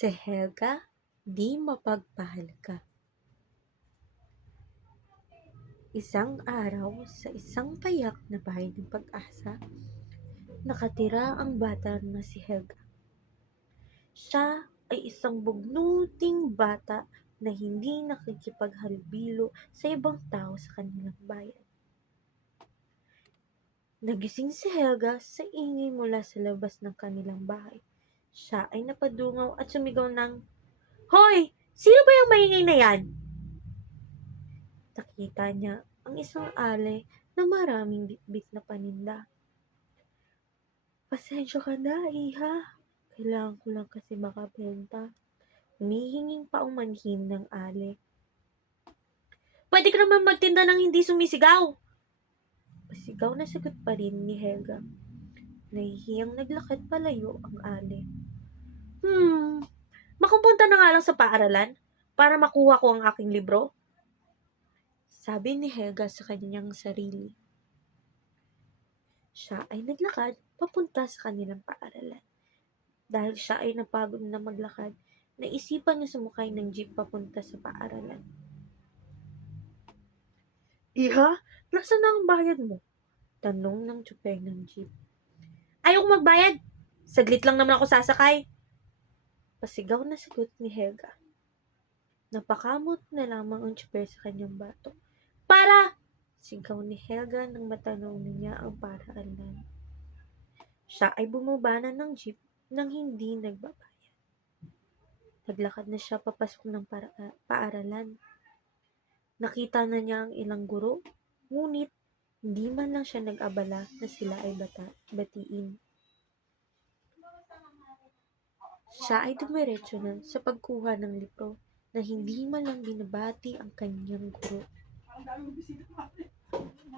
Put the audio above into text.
Si Helga, di mapagpahalaga. Isang araw, sa isang payak na bahay ng pag-asa, nakatira ang bata na si Helga. Siya ay isang bugnuting bata na hindi nakikipaghalubilo sa ibang tao sa kanilang bayan. Nagising si Helga sa ingay mula sa labas ng kanilang bahay. Siya ay napadungaw at sumigaw ng, "Hoy! Sino ba yung maingay na yan?" Nakita niya ang isang alay na maraming bitbit na paninda. "Pasensya ka na, iha. Kailangan ko lang kasi makabenta." Humihinging paumanhin ng ale. "Pwede ka naman magtinda ng hindi sumisigaw!" Pasigaw na sagot pa rin ni Helga. Nahihiyang naglakad palayo ang ale. Makapunta na nga lang sa paaralan para makuha ko ang aking libro," sabi ni Helga sa kanyang sarili. Siya ay naglakad papunta sa kanilang paaralan. Dahil siya ay napagod na maglakad, naisipan niya sumakay ng jeep papunta sa paaralan. "Iha, nasaan na ang bayad mo?" tanong ng tsuper ng jeep. "Ayoko magbayad. Saglit lang naman ako sasakay," pasigaw na sagot ni Helga. Napakamot na lamang ang tsuper sa kanyang batok. "Para!" sigaw ni Helga nang matanaw na niya ang paaralan. Siya ay bumaba na ng jeep nang hindi nagbabayad. Naglakad na siya papasok ng paaralan. Nakita na niya ang ilang guro, ngunit hindi man lang siya nag-abala na sila ay batiin. Siya ay dumiretso na sa pagkuha ng libro na hindi man lang binabati ang kanyang guro.